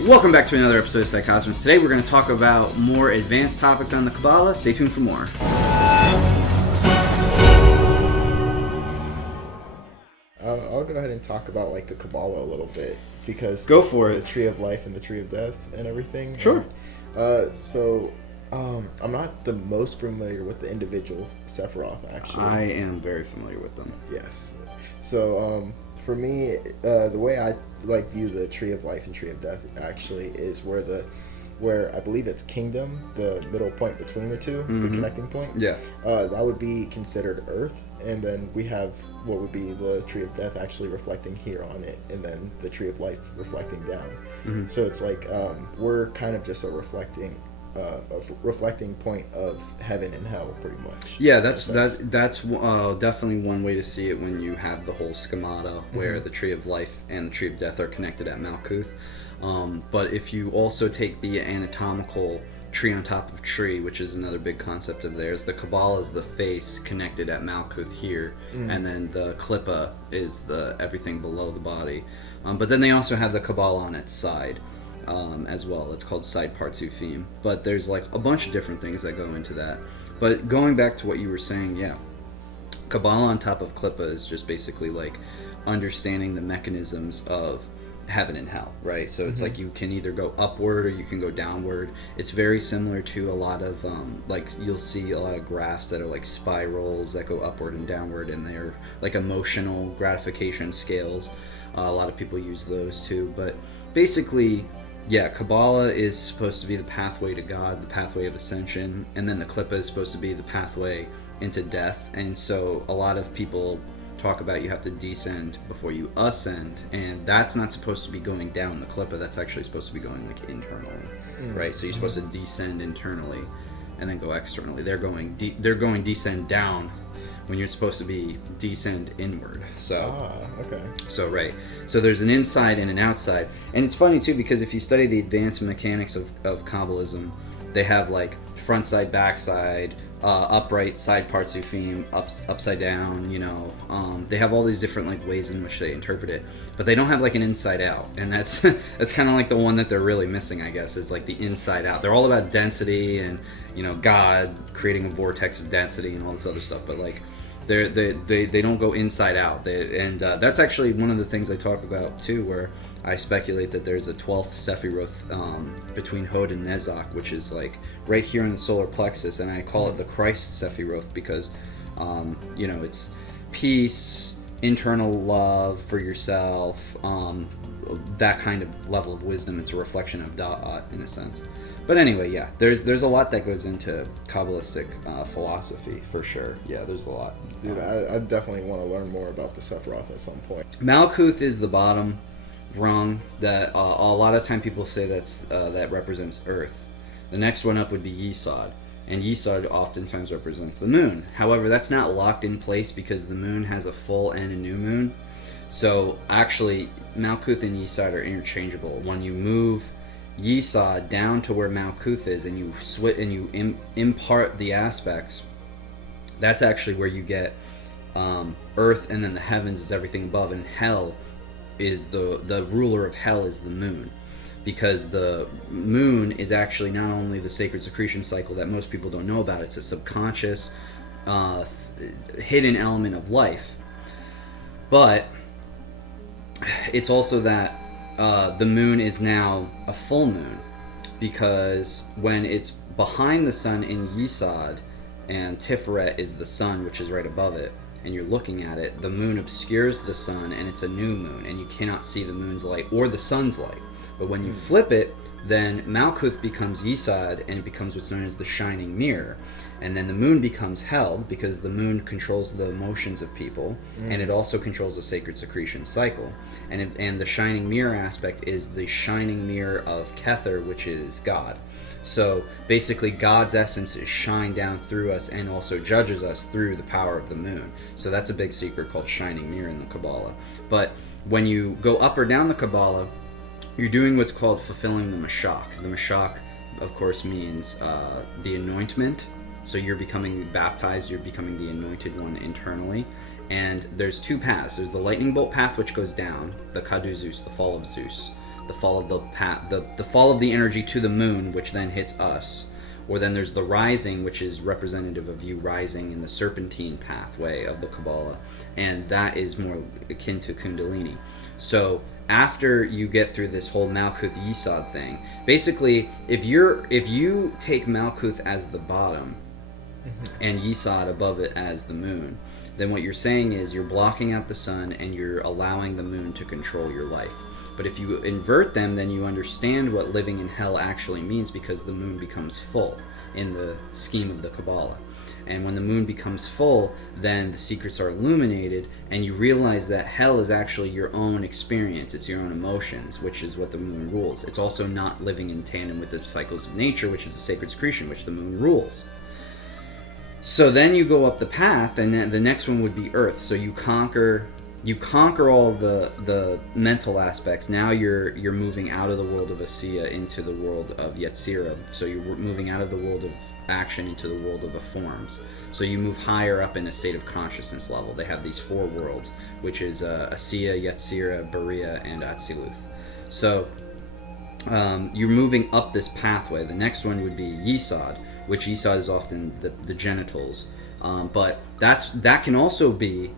Welcome back to another episode of Psycosmos. Today we're going to talk about more advanced topics on the Kabbalah. Stay tuned for more. I'll go ahead and talk about like the Kabbalah a little bit because Go for it. The tree of life and the tree of death and everything. Sure. I'm not the most familiar with the individual Sephiroth actually. I am very familiar with them. Yes. So for me, the way I view the tree of life and tree of death actually is where I believe it's kingdom, the middle point between the two, the connecting point. Yeah. That would be considered earth, and then we have what would be the tree of death actually reflecting here on it, and then the tree of life reflecting down. So it's like we're kind of just a reflecting point of heaven and hell, pretty much. Yeah, that's definitely one way to see it when you have the whole schemata where the tree of life and the tree of death are connected at Malkuth. But if you also take the anatomical tree on top of tree, which is another big concept of theirs, the Kabbalah is the face connected at Malkuth here, and then the Klippa is the everything below the body. But then they also have the Kabbalah on its side as well. It's called side Partsufim. But there's like a bunch of different things that go into that. But going back to what you were saying, yeah, Kabbalah on top of Klippa is just basically like understanding the mechanisms of heaven and hell, right? So it's like you can either go upward or you can go downward. It's very similar to a lot of like you'll see a lot of graphs that are like spirals that go upward and downward, and they're like emotional gratification scales. A lot of people use those too, but basically, yeah, Kabbalah is supposed to be the pathway to God, the pathway of ascension, and then the Klippa is supposed to be the pathway into death. And so a lot of people talk about you have to descend before you ascend, and that's not supposed to be going down the Klippa. That's actually supposed to be going like internally, right? So you're supposed to descend internally and then go externally. They're going descend down when you're supposed to be descend inward. So okay. So right. So there's an inside and an outside, and it's funny too because if you study the advanced mechanics of Kabbalism, they have like front side, back side, upright side Partsufim, upside down, you know. They have all these different like ways in which they interpret it, but they don't have like an inside out, and that's that's kind of like the one that they're really missing, I guess, is like the inside out. They're all about density and, you know, God creating a vortex of density and all this other stuff, but like they don't go inside out. That's actually one of the things I talk about too, where I speculate that there's a 12th Sephiroth between Hod and Nezak, which is like right here in the solar plexus, and I call it the Christ Sephiroth because, you know, it's peace, internal love for yourself, that kind of level of wisdom. It's a reflection of Da'at in a sense. But anyway, yeah, there's a lot that goes into Kabbalistic philosophy for sure. Yeah, there's a lot. Dude, I definitely want to learn more about the Sephiroth at some point. Malkuth is the bottom rung that a lot of time people say that represents Earth. The next one up would be Yesod, and Yesod oftentimes represents the moon. However, that's not locked in place because the moon has a full and a new moon. So actually, Malkuth and Yesod are interchangeable. When you move Yesod down to where Malkuth is, and you impart the aspects, that's actually where you get Earth, and then the heavens is everything above, and hell is the ruler of hell is the moon, because the moon is actually not only the sacred secretion cycle that most people don't know about. It's a subconscious hidden element of life, but it's also that the moon is now a full moon, because when it's behind the sun in Yesod, and Tiferet is the sun, which is right above it, and you're looking at it, the moon obscures the sun, and it's a new moon, and you cannot see the moon's light or the sun's light. But when you flip it, then Malkuth becomes Yesod, and it becomes what's known as the shining mirror. And then the moon becomes hell, because the moon controls the emotions of people, and it also controls the sacred secretion cycle. And the shining mirror aspect is the shining mirror of Kether, which is God. So basically God's essence is shined down through us and also judges us through the power of the moon. So that's a big secret called shining mirror in the Kabbalah. But when you go up or down the Kabbalah, you're doing what's called fulfilling the Mashach. The Mashach, of course, means the anointment. So you're becoming baptized, you're becoming the anointed one internally. And there's two paths. There's the lightning bolt path, which goes down, the Kadu Zeus, the fall of Zeus. the fall of the fall of the energy to the moon, which then hits us. Or then there's the rising, which is representative of you rising in the serpentine pathway of the Kabbalah, and that is more akin to Kundalini. So after you get through this whole Malkuth Yesod thing, basically, if you take Malkuth as the bottom and Yesod above it as the moon, then what you're saying is you're blocking out the sun and you're allowing the moon to control your life. But if you invert them, then you understand what living in hell actually means, because the moon becomes full in the scheme of the Kabbalah. And when the moon becomes full, then the secrets are illuminated, and you realize that hell is actually your own experience. It's your own emotions, which is what the moon rules. It's also not living in tandem with the cycles of nature, which is the sacred secretion, which the moon rules. So then you go up the path, and then the next one would be Earth. So you conquer all the mental aspects. Now you're moving out of the world of Asiya into the world of Yetzirah. So you're moving out of the world of action into the world of the forms. So you move higher up in a state of consciousness level. They have these four worlds, which is Asiya, Yetzirah, Beriah, and Atziluth. So you're moving up this pathway. The next one would be Yesod, which Yesod is often the genitals. But that can also be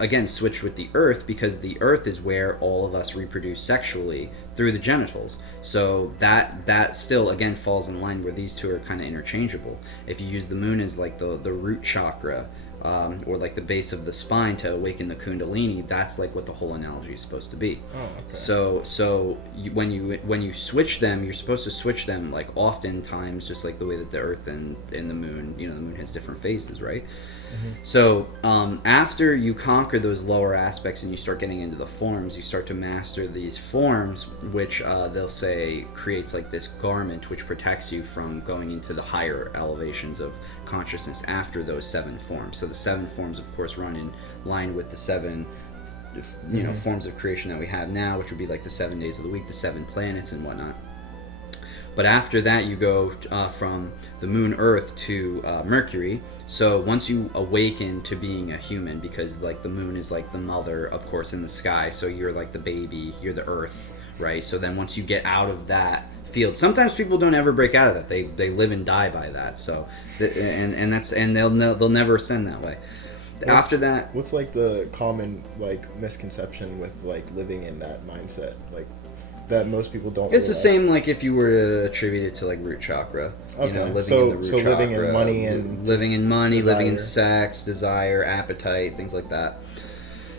again switched with the earth, because the earth is where all of us reproduce sexually through the genitals. So that still again falls in line where these two are kind of interchangeable. If you use the moon as like the root chakra, or like the base of the spine to awaken the Kundalini, that's like what the whole analogy is supposed to be. So when you switch them, you're supposed to switch them like oftentimes, just like the way that the earth and the moon, the moon has different phases, right? So after you conquer those lower aspects and you start getting into the forms, you start to master these forms, which they'll say creates like this garment which protects you from going into the higher elevations of consciousness after those 7 forms. So the 7 forms, of course, run in line with the 7 forms of creation that we have now, which would be like the 7 days of the week, the 7 planets and whatnot. But after that, you go from the moon, Earth, to Mercury. So once you awaken to being a human, because like the moon is like the mother, of course, in the sky. So you're like the baby, you're the Earth, right? So then once you get out of that field, sometimes people don't ever break out of that. They live and die by that. So and they'll never ascend that way. After that, what's like the common like misconception with like living in that mindset, like that most people don't it's realize? the same like if you were to attribute it to like root chakra. Okay. Living in the root chakra, living in money and living in sex, desire, appetite, things like that.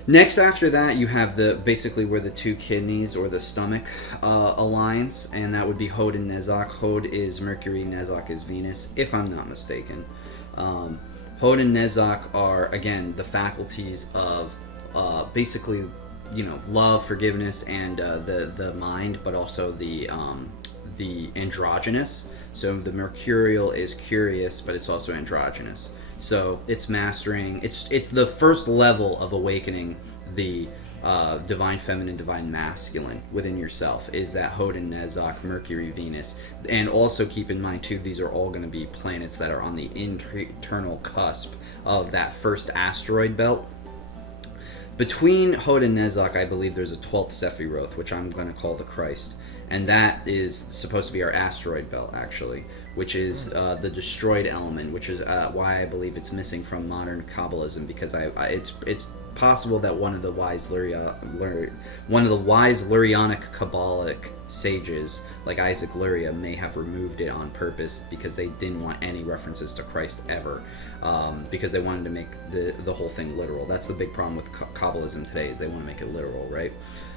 Next, after that, you have basically where the 2 kidneys or the stomach aligns, and that would be Hod and Nezak. Hod is Mercury, Nezak is Venus, if I'm not mistaken. Hod and Nezak are, again, the faculties of basically, love, forgiveness, and the mind, but also the androgynous. So the mercurial is curious, but it's also androgynous. So it's mastering. It's the first level of awakening the divine feminine, divine masculine within yourself. Is that Hod and Nezak, Mercury, Venus, and also keep in mind too, these are all going to be planets that are on the internal cusp of that first asteroid belt. Between Hod and Nezak, I believe there's a 12th Sephiroth, which I'm going to call the Christ. And that is supposed to be our asteroid belt, actually, which is the destroyed element, which is why I believe it's missing from modern Kabbalism, because it's possible that one of the wise Lurianic Kabbalic sages, like Isaac Luria, may have removed it on purpose because they didn't want any references to Christ ever, because they wanted to make the whole thing literal. That's the big problem with Kabbalism today, is they want to make it literal, right?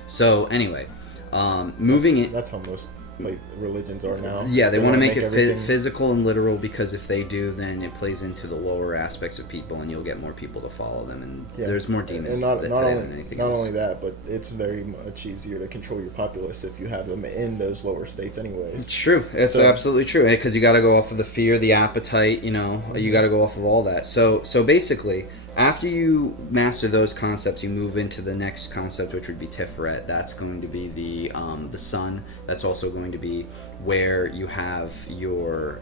So anyway, that's how most like religions are now. Yeah, they want to make it physical and literal, because if they do, then it plays into the lower aspects of people, and you'll get more people to follow them, and there's more demons today than anything else. Not only that, but it's very much easier to control your populace if you have them in those lower states anyways. It's true. It's absolutely true, because you got to go off of the fear, the appetite, you got to go off of all that. So basically, after you master those concepts, you move into the next concept, which would be Tiferet. That's going to be the sun. That's also going to be where you have your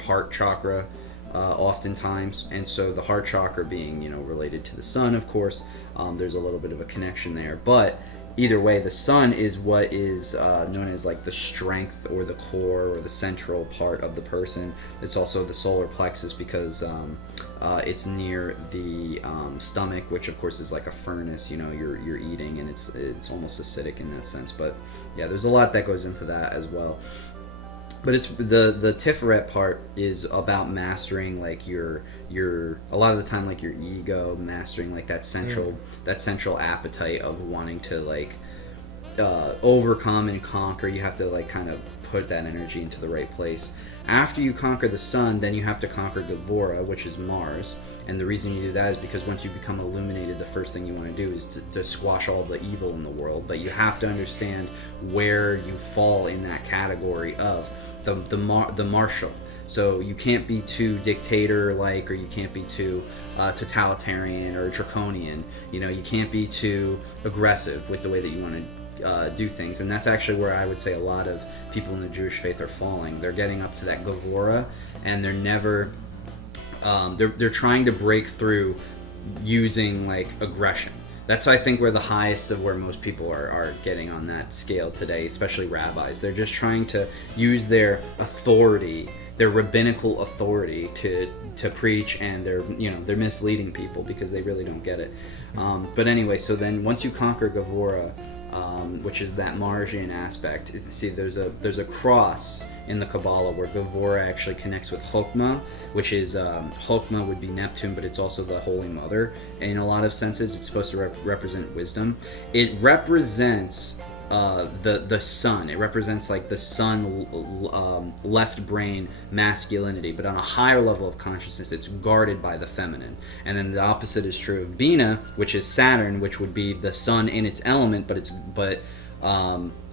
heart chakra, oftentimes. And so the heart chakra being related to the sun, of course. There's a little bit of a connection there, but either way, the sun is what is known as like the strength or the core or the central part of the person. It's also the solar plexus because it's near the stomach, which of course is like a furnace. You know, you're eating, and it's almost acidic in that sense. But yeah, there's a lot that goes into that as well. But it's the Tiferet part is about mastering like your a lot of the time like your ego, mastering like that central appetite of wanting to like overcome and conquer. You have to like kind of put that energy into the right place. After you conquer the sun, then you have to conquer Gevora, which is Mars. And the reason you do that is because once you become illuminated, the first thing you want to do is to squash all the evil in the world. But you have to understand where you fall in that category of the martial. So you can't be too dictator-like, or you can't be too totalitarian or draconian. You know, you can't be too aggressive with the way that you want to do things. And that's actually where I would say a lot of people in the Jewish faith are falling. They're getting up to that Gevora, and they're never... they're trying to break through using like aggression. That's, I think, where the highest of where most people are getting on that scale today, especially rabbis. They're just trying to use their authority, their rabbinical authority to preach, and they're misleading people because they really don't get it. But anyway, so then once you conquer Gevora, which is that Marsian aspect. See, there's a cross in the Kabbalah where Gevora actually connects with Chokmah, which is Chokmah would be Neptune, but it's also the Holy Mother. In a lot of senses, it's supposed to represent wisdom. It represents the sun. It represents like the sun, left brain masculinity, but on a higher level of consciousness, it's guarded by the feminine. And then the opposite is true of Bina, which is Saturn, which would be the sun in its element, but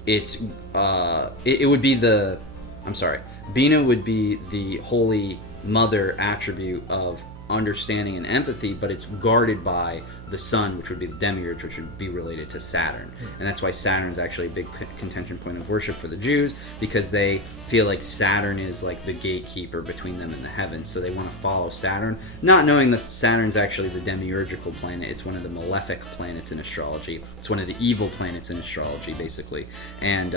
it would be the... I'm sorry. Bina would be the Holy Mother attribute of understanding and empathy, but it's guarded by the sun, which would be the demiurge, which would be related to Saturn. And that's why Saturn's actually a big contention point of worship for the Jews, because they feel like Saturn is like the gatekeeper between them and the heavens. So they want to follow Saturn, not knowing that Saturn's actually the demiurgical planet. It's one of the malefic planets in astrology. It's one of the evil planets in astrology, basically. And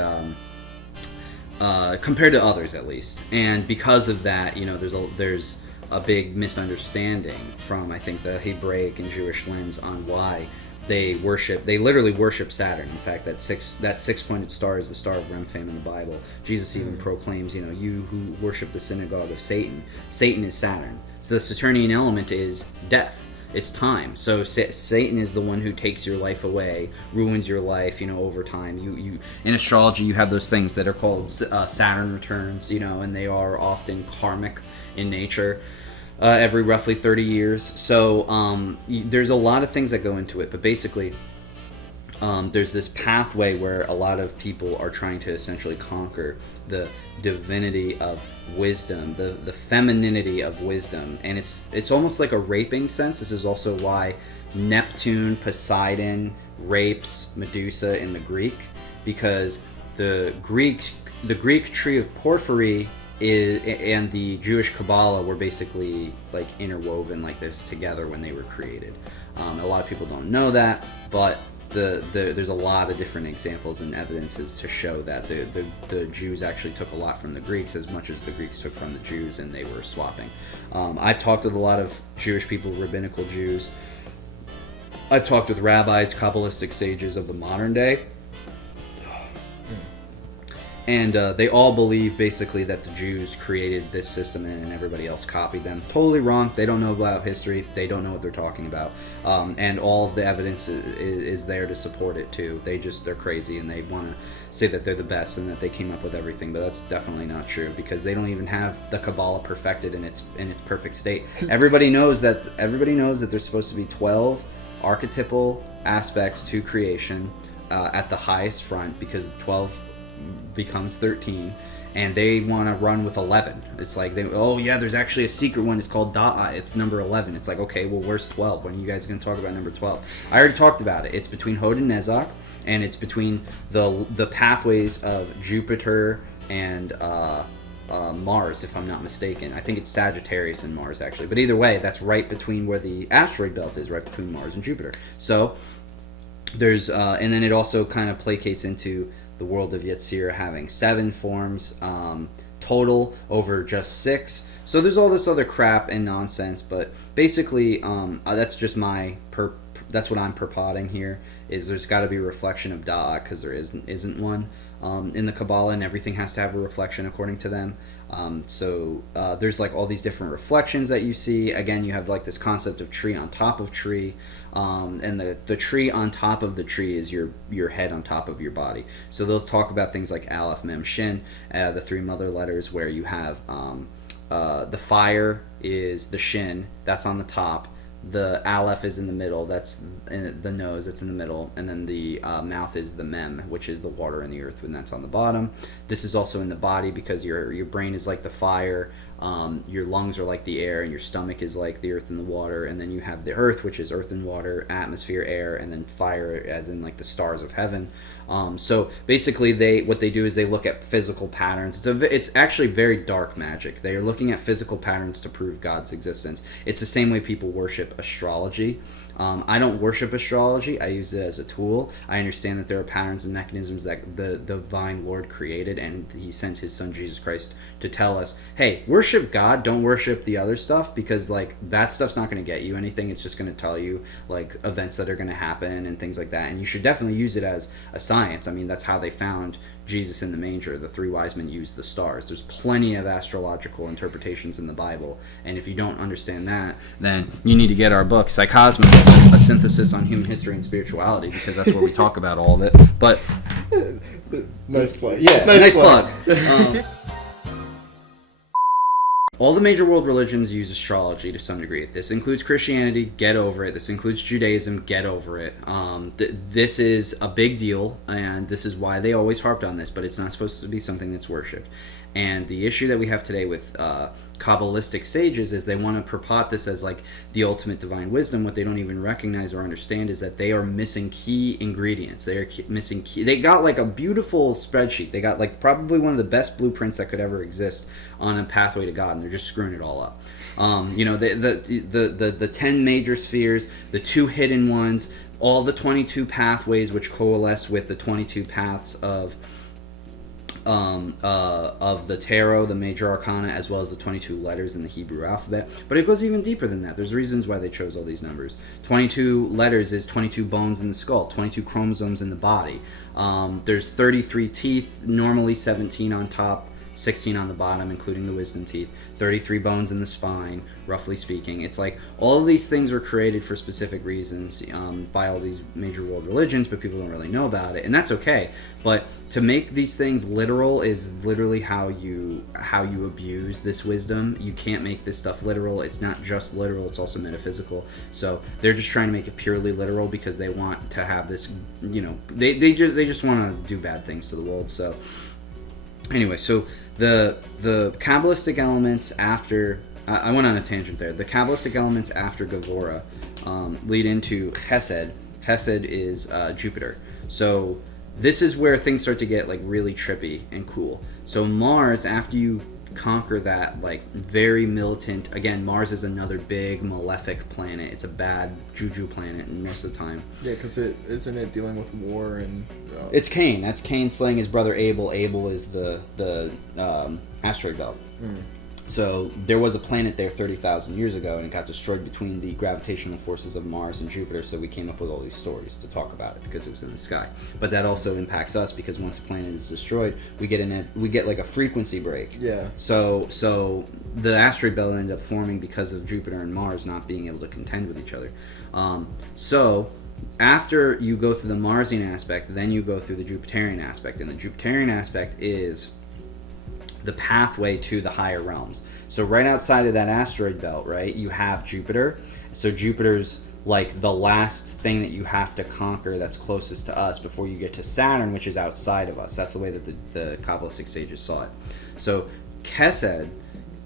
compared to others, at least. And because of that, you know, there's a big misunderstanding from, I think, the Hebraic and Jewish lens on why they literally worship Saturn. In fact, that six-pointed star is the star of Remphan in the Bible. Jesus even proclaims, you know, you who worship the synagogue of Satan is Saturn. So the Saturnian element is death. It's time. So Satan is the one who takes your life away, ruins your life, you know, over time. You in astrology, you have those things that are called Saturn returns, you know, and they are often karmic in nature. Every roughly 30 years. So there's a lot of things that go into it, but basically there's this pathway where a lot of people are trying to essentially conquer the divinity of wisdom, the femininity of wisdom, and it's almost like a raping sense. This is also why Neptune, Poseidon rapes Medusa in the Greek, because the Greek tree of porphyry and the Jewish Kabbalah were basically like interwoven like this together when they were created. A lot of people don't know that, but there's a lot of different examples and evidences to show that the Jews actually took a lot from the Greeks as much as the Greeks took from the Jews, and they were swapping. I've talked with a lot of Jewish people, rabbinical Jews. I've talked with rabbis, Kabbalistic sages of the modern day. And they all believe basically that the Jews created this system and everybody else copied them. Totally wrong. They don't know about history. They don't know what they're talking about. And all of the evidence is there to support it too. They're crazy, and they want to say that they're the best and that they came up with everything. But that's definitely not true, because they don't even have the Kabbalah perfected in its perfect state. Everybody knows that there's supposed to be 12 archetypal aspects to creation at the highest front, because 12 becomes 13, and they want to run with 11. It's like, there's actually a secret one. It's called Da'a. It's number 11. It's like, okay, well, where's 12? When are you guys going to talk about number 12? I already talked about it. It's between Hod and Nezak, and it's between the pathways of Jupiter and Mars, if I'm not mistaken. I think it's Sagittarius and Mars, actually. But either way, that's right between where the asteroid belt is, right between Mars and Jupiter. So there's and then it also kind of placates into the world of Yetzirah having 7 forms total over just 6. So there's all this other crap and nonsense, but basically that's just that's what I'm purporting here, is there's got to be a reflection of Da'at, because there isn't one in the Kabbalah, and everything has to have a reflection according to them. So there's like all these different reflections that you see. Again, you have like this concept of tree on top of tree, and the tree on top of the tree is your head on top of your body. So they'll talk about things like Aleph, Mem, Shin, the 3 mother letters, where you have the fire is the Shin, that's on the top. The Aleph is in the middle, that's the nose, that's in the middle, and then the mouth is the Mem, which is the water and the earth, and that's on the bottom. This is also in the body because your brain is like the fire, your lungs are like the air, and your stomach is like the earth and the water, and then you have the earth, which is earth and water, atmosphere, air, and then fire, as in like the stars of heaven. So basically, what they do is they look at physical patterns. It's actually very dark magic. They are looking at physical patterns to prove God's existence. It's the same way people worship astrology. I don't worship astrology. I use it as a tool. I understand that there are patterns and mechanisms that the divine Lord created, and he sent his son Jesus Christ to tell us, hey, worship God, don't worship the other stuff, because like that stuff's not going to get you anything. It's just going to tell you like events that are going to happen and things like that, and you should definitely use it as a science. I mean, that's how they found Jesus in the manger. The 3 wise men used the stars. There's plenty of astrological interpretations in the Bible, and if you don't understand that, then you need to get our book, Psycosmos, a synthesis on human history and spirituality, because that's where we talk about all of it. But nice plug. Yeah, nice plug. All the major world religions use astrology to some degree. This includes Christianity, get over it. This includes Judaism, get over it. This is a big deal, and this is why they always harped on this, but it's not supposed to be something that's worshipped. And the issue that we have today with Kabbalistic sages is they want to purport this as like the ultimate divine wisdom. What they don't even recognize or understand is that they are missing key ingredients. They are missing key. They got like a beautiful spreadsheet. They got like probably one of the best blueprints that could ever exist on a pathway to God, and they're just screwing it all up. The 10 major spheres, the 2 hidden ones, all the 22 pathways which coalesce with the 22 paths of the tarot, the major arcana, as well as the 22 letters in the Hebrew alphabet. But it goes even deeper than that. There's reasons why they chose all these numbers. 22 letters is 22 bones in the skull, 22 chromosomes in the body. There's 33 teeth, normally 17 on top, 16 on the bottom, including the wisdom teeth, 33 bones in the spine, roughly speaking. It's like all of these things were created for specific reasons by all these major world religions, but people don't really know about it, and that's okay. But to make these things literal is literally how you abuse this wisdom. You can't make this stuff literal. It's not just literal, it's also metaphysical. So they're just trying to make it purely literal because they want to have this, they just want to do bad things to the world. So anyway, so the Kabbalistic elements after I went on a tangent there. The Kabbalistic elements after Gevurah lead into Chesed. Chesed is Jupiter. So this is where things start to get like really trippy and cool. So Mars, after you conquer that like very militant, again, Mars is another big malefic planet. It's a bad juju planet most of the time. Yeah, because isn't it dealing with war and it's Cain. That's Cain slaying his brother Abel. Abel is the asteroid belt. So there was a planet there 30,000 years ago, and it got destroyed between the gravitational forces of Mars and Jupiter. So we came up with all these stories to talk about it because it was in the sky. But that also impacts us because once the planet is destroyed, we get like a frequency break. Yeah. So the asteroid belt ended up forming because of Jupiter and Mars not being able to contend with each other. So after you go through the Marsian aspect, then you go through the Jupiterian aspect, and the Jupiterian aspect is the pathway to the higher realms. So right outside of that asteroid belt, right, you have Jupiter. So Jupiter's like the last thing that you have to conquer that's closest to us before you get to Saturn, which is outside of us. That's the way that the Kabbalistic sages saw it. So Chesed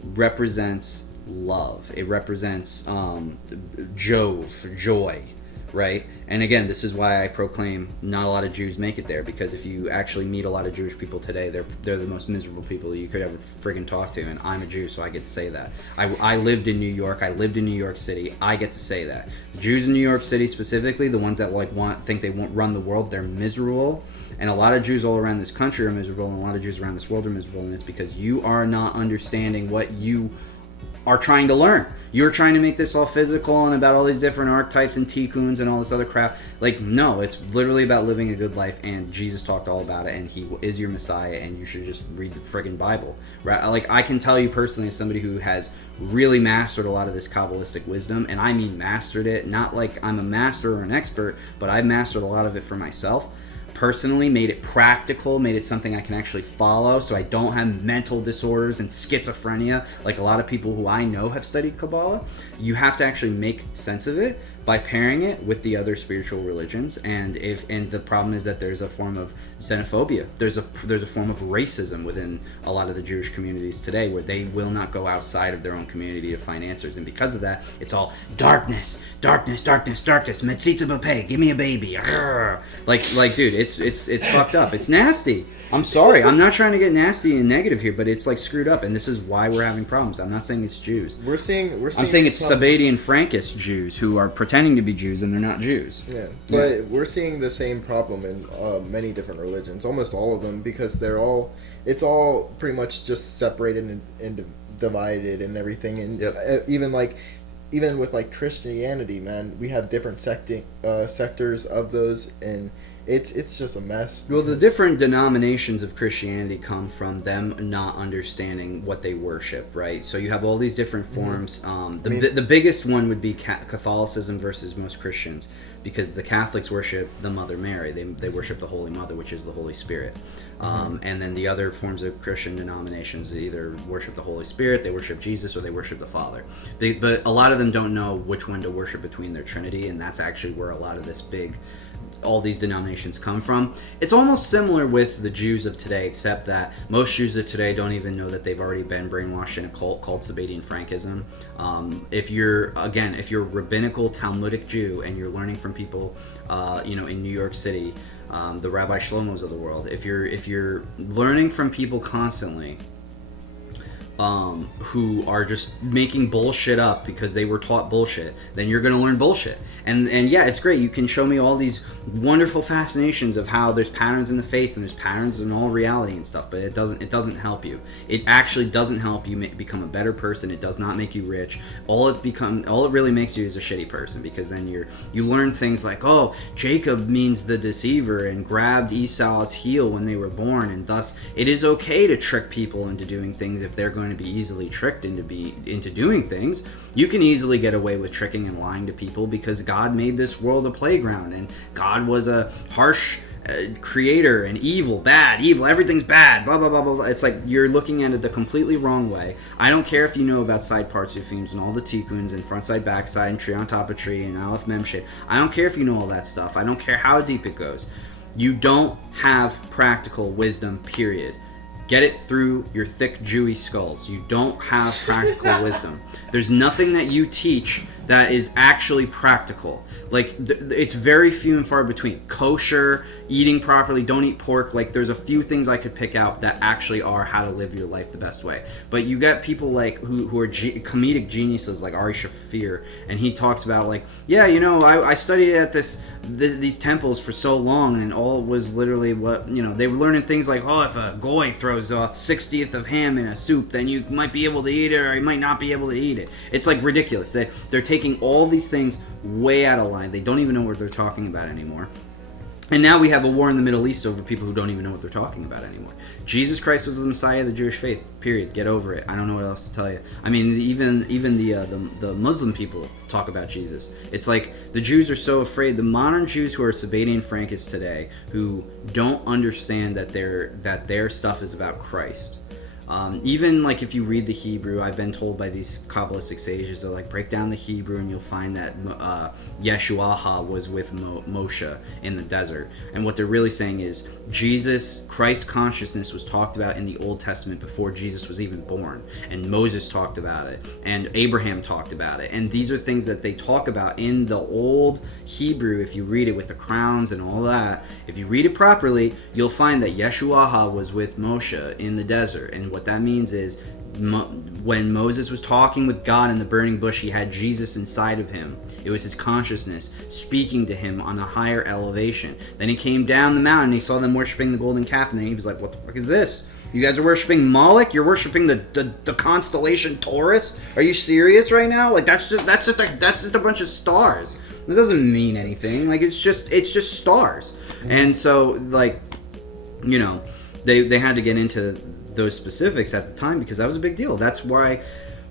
represents love. It represents Jove, joy. right? And again, this is why I proclaim not a lot of Jews make it there, because if you actually meet a lot of Jewish people today, they're the most miserable people you could ever friggin' talk to, and I'm a Jew, so I get to say that. I lived in New York. I lived in New York City. I get to say that. The Jews in New York City specifically, the ones that think they won't run the world, they're miserable. And a lot of Jews all around this country are miserable, and a lot of Jews around this world are miserable, and it's because you are not understanding what you are trying to learn. You're trying to make this all physical and about all these different archetypes and tikkuns and all this other crap. Like, no, it's literally about living a good life, and Jesus talked all about it, and he is your Messiah, and you should just read the friggin' Bible, right? Like, I can tell you personally, as somebody who has really mastered a lot of this Kabbalistic wisdom, and I mean mastered it, not like I'm a master or an expert, but I've mastered a lot of it for myself. Personally, made it practical, made it something I can actually follow, so I don't have mental disorders and schizophrenia like a lot of people who I know have studied Kabbalah. You have to actually make sense of it by pairing it with the other spiritual religions, and the problem is that there's a form of xenophobia. There's a form of racism within a lot of the Jewish communities today, where they will not go outside of their own community to find answers, and because of that, it's all darkness, darkness, darkness, darkness. Metzitza b'peh, give me a baby. Arrgh. Like, dude, it's fucked up. It's nasty. I'm sorry. I'm not trying to get nasty and negative here, but it's like screwed up, and this is why we're having problems. I'm not saying it's Jews. We're seeing. I'm saying it's Sabbatean Frankist Jews who are pretending to be Jews and they're not Jews. Yeah, but we're seeing the same problem in many different religions, almost all of them, because it's all pretty much just separated and divided and everything, and even with like Christianity, man, we have different sectors of those, and it's just a mess. Well, the different denominations of Christianity come from them not understanding what they worship, right? So you have all these different forms. The biggest one would be Catholicism versus most Christians, because the Catholics worship the Mother Mary. They worship the Holy Mother, which is the Holy Spirit. And then the other forms of Christian denominations either worship the Holy Spirit, they worship Jesus, or they worship the Father. But a lot of them don't know which one to worship between their Trinity, and that's actually where a lot of all these denominations come from. It's almost similar with the Jews of today, except that most Jews of today don't even know that they've already been brainwashed in a cult called Sabbatean Frankism. If you're a rabbinical Talmudic Jew and you're learning from people, in New York City, the Rabbi Shlomos of the world, if you're learning from people constantly, who are just making bullshit up because they were taught bullshit, then you're going to learn bullshit. And yeah, it's great. You can show me all these wonderful fascinations of how there's patterns in the face and there's patterns in all reality and stuff, but it doesn't help you. It actually doesn't help you become a better person. It does not make you rich. All it really makes you is a shitty person, because then you learn things like, oh, Jacob means the deceiver and grabbed Esau's heel when they were born, and thus it is okay to trick people into doing things if they're going to be easily tricked into doing things. You can easily get away with tricking and lying to people because God made this world a playground, and God was a harsh creator, and evil, everything's bad, blah blah blah blah blah. It's like you're looking at it the completely wrong way. I don't care if you know about side partsufim and all the tikkuns and front side back side and tree on top of tree and aleph mem shit. I don't care if you know all that stuff. I don't care how deep it goes. You don't have practical wisdom, period. Get it through your thick Jewy skulls. You don't have practical wisdom. There's nothing that you teach that is actually practical. Like, it's very few and far between. Kosher, eating properly, don't eat pork. Like, there's a few things I could pick out that actually are how to live your life the best way. But you got people like who are comedic geniuses like Ari Shafir, and he talks about like, yeah, I studied at these temples for so long, and all it was literally what, they were learning things like, oh, if a goy throws a 60th of ham in a soup, then you might be able to eat it, or you might not be able to eat it. It's like ridiculous. They're taking all these things way out of line. They don't even know what they're talking about anymore. And now we have a war in the Middle East over people who don't even know what they're talking about anymore. Jesus Christ was the Messiah of the Jewish faith. Period. Get over it. I don't know what else to tell you. I mean, even the Muslim people talk about Jesus. It's like the Jews are so afraid. The modern Jews who are Sabbatean Frankists today, who don't understand that their stuff is about Christ. Even like if you read the Hebrew, I've been told by these Kabbalistic sages, they're like, break down the Hebrew and you'll find that Yeshuaha was with Moshe in the desert. And what they're really saying is Christ consciousness was talked about in the Old Testament before Jesus was even born, and Moses talked about it, and Abraham talked about it, and these are things that they talk about in the Old Hebrew. If you read it with the crowns and all that, if you read it properly, you'll find that Yeshuah was with Moshe in the desert, and what that means is when Moses was talking with God in the burning bush, he had Jesus inside of him. It was his consciousness speaking to him on a higher elevation. Then he came down the mountain and he saw them worshiping the golden calf, and then he was like, what the fuck is this? You guys are worshiping Moloch? You're worshiping the constellation Taurus? Are you serious right now? Like that's just a bunch of stars. It doesn't mean anything. Like it's just stars. And so like, you know, they had to get into those specifics at the time because that was a big deal. That's why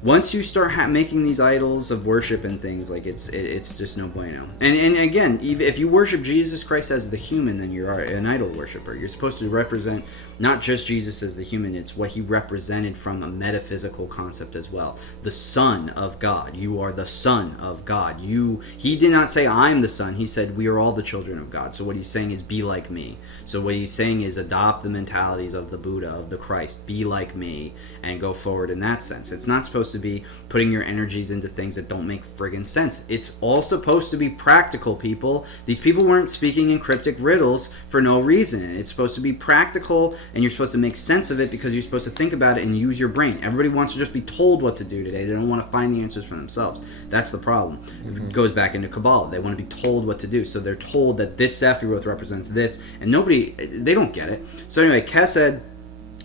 once you start making these idols of worship and things, like it's just no bueno. And again, if you worship Jesus Christ as the human, then you're an idol worshiper. You're supposed to represent not just Jesus as the human, it's what he represented from a metaphysical concept as well. The Son of God. You are the Son of God. He did not say, I'm the Son. He said, we are all the children of God. So what he's saying is, be like me. So what he's saying is, adopt the mentalities of the Buddha, of the Christ. Be like me and go forward in that sense. It's not supposed to be putting your energies into things that don't make friggin' sense. It's all supposed to be practical, people. These people weren't speaking in cryptic riddles for no reason. It's supposed to be practical, and you're supposed to make sense of it because you're supposed to think about it and use your brain. Everybody wants to just be told what to do today. They don't want to find the answers for themselves. That's the problem. It goes back into Kabbalah. They want to be told what to do. So they're told that this Sephiroth represents this, and they don't get it. So anyway, Kesed,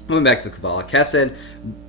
going back to the Kabbalah, Kesed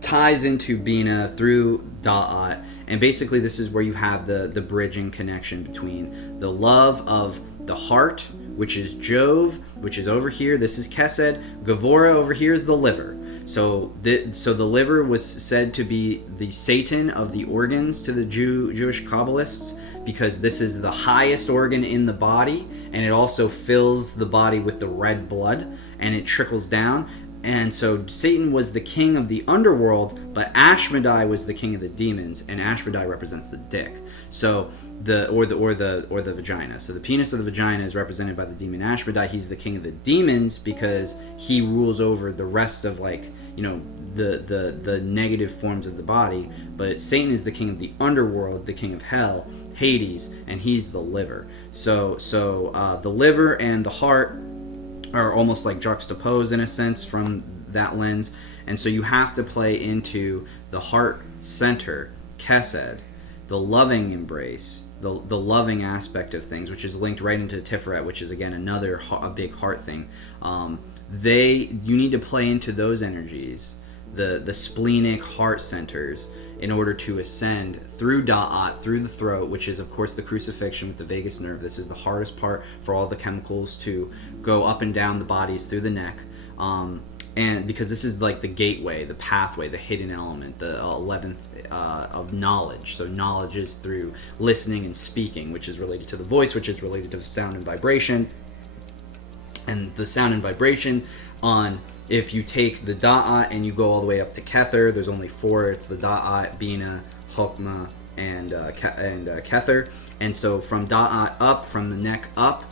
ties into Bina through Da'at, and basically this is where you have the bridging connection between the love of the heart, which is Jove, which is over here. This is Kesed. Gavora over here is the liver. So the liver was said to be the Satan of the organs to the Jewish Kabbalists, because this is the highest organ in the body, and it also fills the body with the red blood, and it trickles down. And so Satan was the king of the underworld, but Ashmedai was the king of the demons, and Ashmedai represents the dick. So the vagina. So the penis of the vagina is represented by the demon Ashmedai. He's the king of the demons because he rules over the rest of, like, you know, the negative forms of the body. But Satan is the king of the underworld, the king of hell, Hades, and he's the liver. So the liver and the heart are almost like juxtaposed in a sense from that lens. And so you have to play into the heart center, Kesed, the loving embrace, the loving aspect of things, which is linked right into Tiferet, which is again a big heart thing. You need to play into those energies, the splenic heart centers, in order to ascend through Da'at, through the throat, which is of course the crucifixion with the vagus nerve. This is the hardest part for all the chemicals to go up and down the bodies through the neck. And because this is like the gateway, the pathway, the hidden element, the 11th of knowledge. So knowledge is through listening and speaking, which is related to the voice, which is related to sound and vibration. And the sound and vibration if you take the Da'at and you go all the way up to Kether, there's only 4. It's the Da'at, Bina, Chokmah, and Kether. And so from Da'at up, from the neck up,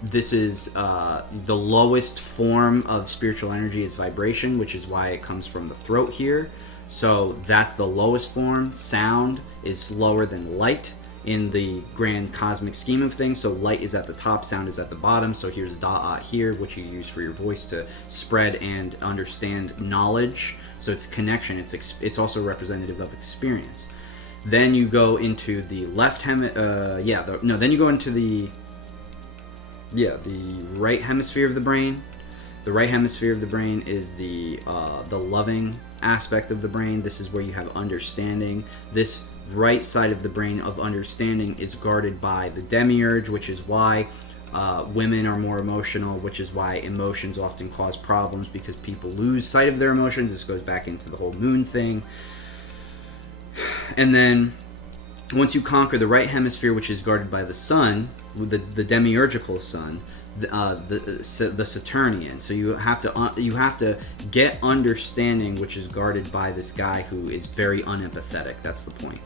this is the lowest form of spiritual energy is vibration, which is why it comes from the throat here. So that's the lowest form. Sound is lower than light in the grand cosmic scheme of things. So light is at the top, sound is at the bottom. So here's Da'at here, which you use for your voice to spread and understand knowledge. So it's connection. It's also representative of experience. Then you go into the left then you go into the right hemisphere of the brain. The right hemisphere of the brain is the loving aspect of the brain. This is where you have understanding. This right side of the brain of understanding is guarded by the demiurge, which is why women are more emotional, which is why emotions often cause problems, because people lose sight of their emotions. This goes back into the whole moon thing. And then once you conquer the right hemisphere, which is guarded by the sun, the demiurgical sun, the Saturnian. So you have to get understanding, which is guarded by this guy who is very unempathetic. That's the point.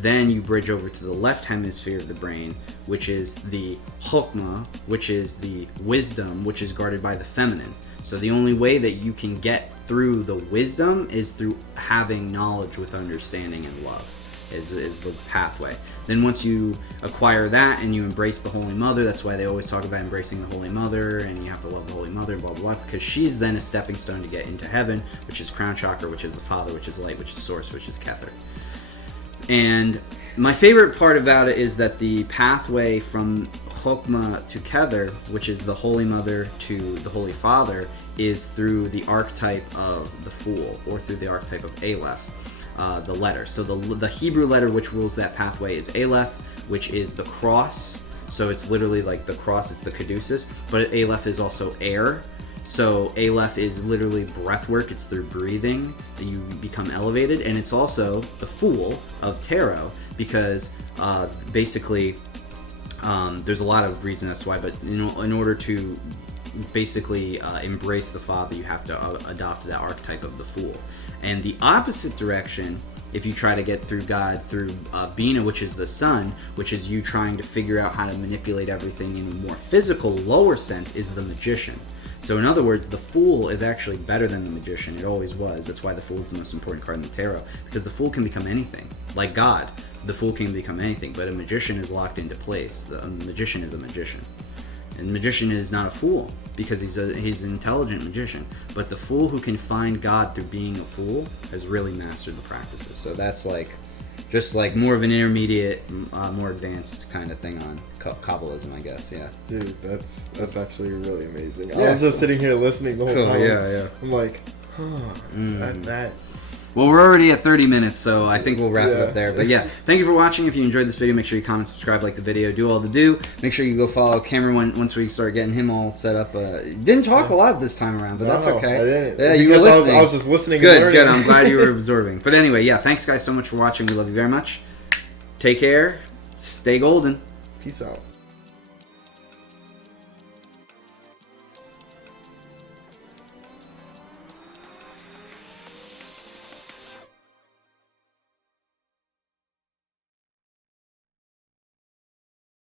Then you bridge over to the left hemisphere of the brain, which is the chokmah, which is the wisdom, which is guarded by the feminine. So the only way that you can get through the wisdom is through having knowledge with understanding and love. Is the pathway. Then once you acquire that and you embrace the Holy Mother, that's why they always talk about embracing the Holy Mother, and you have to love the Holy Mother, blah, blah, blah, because she's then a stepping stone to get into heaven, which is crown chakra, which is the Father, which is light, which is source, which is Kether. And my favorite part about it is that the pathway from Chokmah to Kether, which is the Holy Mother to the Holy Father, is through the archetype of the Fool, or through the archetype of Aleph. The letter. So the Hebrew letter which rules that pathway is Aleph, which is the cross. So it's literally like the cross, it's the caduceus. But Aleph is also air. So Aleph is literally breath work. It's through breathing that you become elevated. And it's also the Fool of tarot, because basically there's a lot of reasons that's why, but in order to basically embrace the Father, you have to adopt that archetype of the Fool. And the opposite direction, if you try to get through God through Bina, which is the sun, which is you trying to figure out how to manipulate everything in a more physical, lower sense, is the magician. So in other words, the Fool is actually better than the magician. It always was. That's why the Fool is the most important card in the tarot, because the Fool can become anything. Like God, the Fool can become anything, but a magician is locked into place. A magician is a magician. And the magician is not a fool, because he's an intelligent magician. But the fool who can find God through being a fool has really mastered the practices. So that's just more of an intermediate, more advanced kind of thing on Kabbalism, I guess. Yeah. Dude, that's actually really amazing. Yeah. I was just sitting here listening the whole time. Yeah. I'm like, that. Well, we're already at 30 minutes, so I think we'll wrap it up there. But yeah, thank you for watching. If you enjoyed this video, make sure you comment, subscribe, like the video, do all the do. Make sure you go follow Cameron once we start getting him all set up. Didn't talk a lot this time around, but that's okay. I didn't. Yeah, you were listening. I was just listening. Good. I'm glad you were absorbing. But anyway, yeah, thanks guys so much for watching. We love you very much. Take care. Stay golden. Peace out.